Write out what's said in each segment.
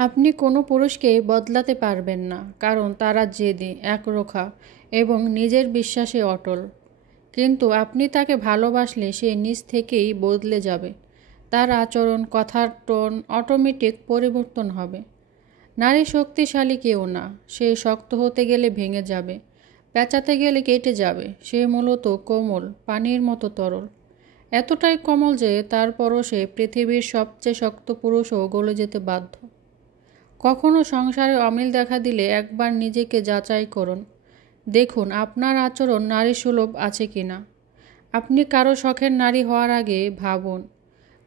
আপনি কোনো পুরুষকে বদলাতে পারবেন না, কারণ তারা জেদি, একরোখা এবং নিজের বিশ্বাসে অটল। কিন্তু আপনি তাকে ভালোবাসলে সে নিজ থেকেই বদলে যাবে। তার আচরণ, কথার টোন অটোমেটিক পরিবর্তন হবে। নারী শক্তিশালী কেউ না, সে শক্ত হতে গেলে ভেঙে যাবে, পেঁচাতে গেলে কেটে যাবে। সে মূলত কোমল, পানির মতো তরল। এতটাই কোমল যে তার পরশে পৃথিবীর সবচেয়ে শক্ত পুরুষও গলে যেতে বাধ্য। কখনো সংসারে অমিল দেখা দিলে একবার নিজেকে যাচাই করুন। দেখুন আপনার আচরণ নারী সুলভ আছে কিনা। আপনি কারো শখের নারী হওয়ার আগে ভাবুন,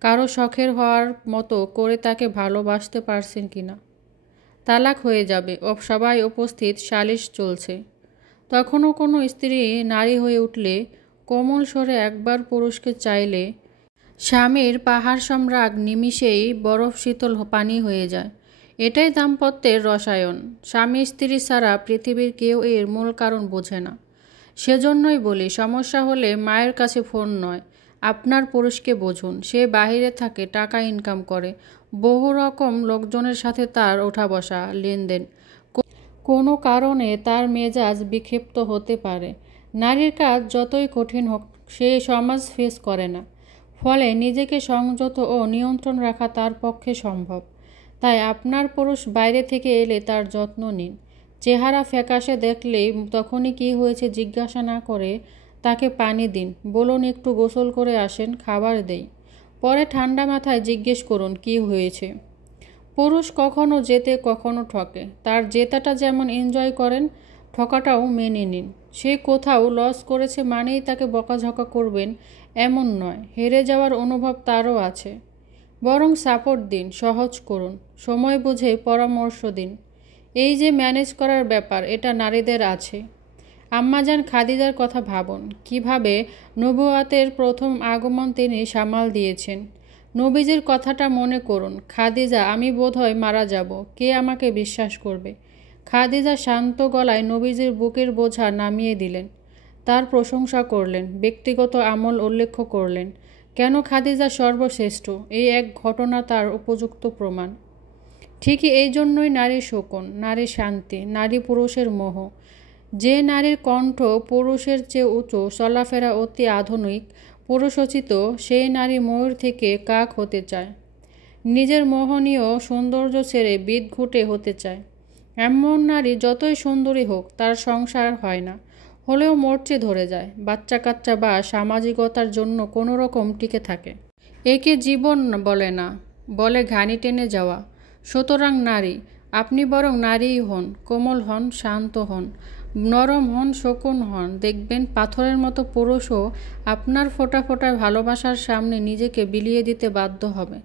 কারো শখের হওয়ার মতো করে তাকে ভালোবাসতে পারছেন কিনা। তালাক হয়ে যাবে, সবাই উপস্থিত, সালিশ চলছে। তখনও কোনো স্ত্রী নারী হয়ে উঠলে, কোমল স্বরে একবার পুরুষকে চাইলে, স্বামীর পাহাড় সম্রাগ নিমিষেই বরফ শীতল পানি হয়ে যায়। এটাই দাম্পত্যের রসায়ন। স্বামী স্ত্রী ছাড়া পৃথিবীর কেউ এর মূল কারণ বোঝে না। সেজন্যই বলি, সমস্যা হলে মায়ের কাছে ফোন নয়, আপনার পুরুষকে বুঝুন। সে বাহিরে থাকে, টাকা ইনকাম করে, বহু রকম লোকজনের সাথে তার ওঠা বসা, লেনদেন। কোনো কারণে তার মেজাজ বিক্ষিপ্ত হতে পারে। নারীর কাজ যতই কঠিন হোক, সে সমাজ ফেস করে না। ফলে নিজেকে সংযত ও নিয়ন্ত্রণ রাখা তার পক্ষে সম্ভব। তাই আপনার পুরুষ বাইরে থেকে এলে তার যত্ন নিন। চেহারা ফ্যাকাশে দেখলেই তখনই কী হয়েছে জিজ্ঞাসা না করে তাকে পানি দিন, বলুন একটু গোসল করে আসেন, খাবার দেই। পরে ঠান্ডা মাথায় জিজ্ঞেস করুন কী হয়েছে। পুরুষ কখনো জেতে, কখনো ঠকে। তার জেতাটা যেমন এনজয় করেন, ঠকাটাও মেনে নিন। সে কোথাও লস করেছে মানেই তাকে বকাঝকা করবেন এমন নয়। হেরে যাওয়ার অনুভব তারও আছে, বরং সাপোর্ট দিন, সহজ করুন, সময় বুঝে পরামর্শ দিন। এই যে ম্যানেজ করার ব্যাপার, এটা নারীদের আছে। আম্মাজান খাদিজার কথা ভাবুন, কিভাবে নবুয়াতের প্রথম আগমন তিনি সামাল দিয়েছেন। নবীজির কথাটা মনে করুন, খাদিজা, আমি বোধহয় মারা যাব, কে আমাকে বিশ্বাস করবে। খাদিজা শান্ত গলায় নবীজির বুকের বোঝা নামিয়ে দিলেন, তার প্রশংসা করলেন, ব্যক্তিগত আমল উল্লেখ করলেন। কেন খাদিজা সর্বশ্রেষ্ঠ, এই এক ঘটনা তার উপযুক্ত প্রমাণ। ঠিকই এই জন্যই নারী শকুন, নারী শান্তি, নারী পুরুষের মোহ। যে নারীর কণ্ঠ পুরুষের চেয়ে উঁচু, চলাফেরা অতি আধুনিক, পুরুষোচিত, সেই নারী ময়ূর থেকে কাক হতে চায়। নিজের মোহনীয় সৌন্দর্য ছেড়ে বিদঘুটে হতে চায়। এমন নারী যতই সুন্দরী হোক, তার সংসার হয় না, হলেও মরচে ধরে যায়, বাচ্চা কাচ্চা বা সামাজিকতার জন্য কোনো রকম টিকে থাকে। একে জীবন বলে না, বলে ঘানি টেনে যাওয়া। সুতরাং নারী, আপনি বরং নারীই হন, কোমল হন, শান্ত হন, নরম হন, শকুন হন। দেখবেন পাথরের মতো পুরুষও আপনার ফোঁটা ফোঁটা ভালোবাসার সামনে নিজেকে বিলিয়ে দিতে বাধ্য হবে।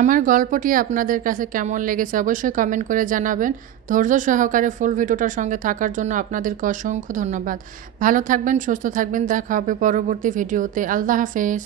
আমার গল্পটি আপনাদের কাছে কেমন লেগেছে অবশ্যই কমেন্ট করে জানাবেন। ধৈর্য সহকারে ফুল ভিডিওটার সঙ্গে থাকার জন্য আপনাদেরকে অসংখ্য ধন্যবাদ। ভালো থাকবেন, সুস্থ থাকবেন, দেখা হবে পরবর্তী ভিডিওতে। আল্লাহ হাফেজ।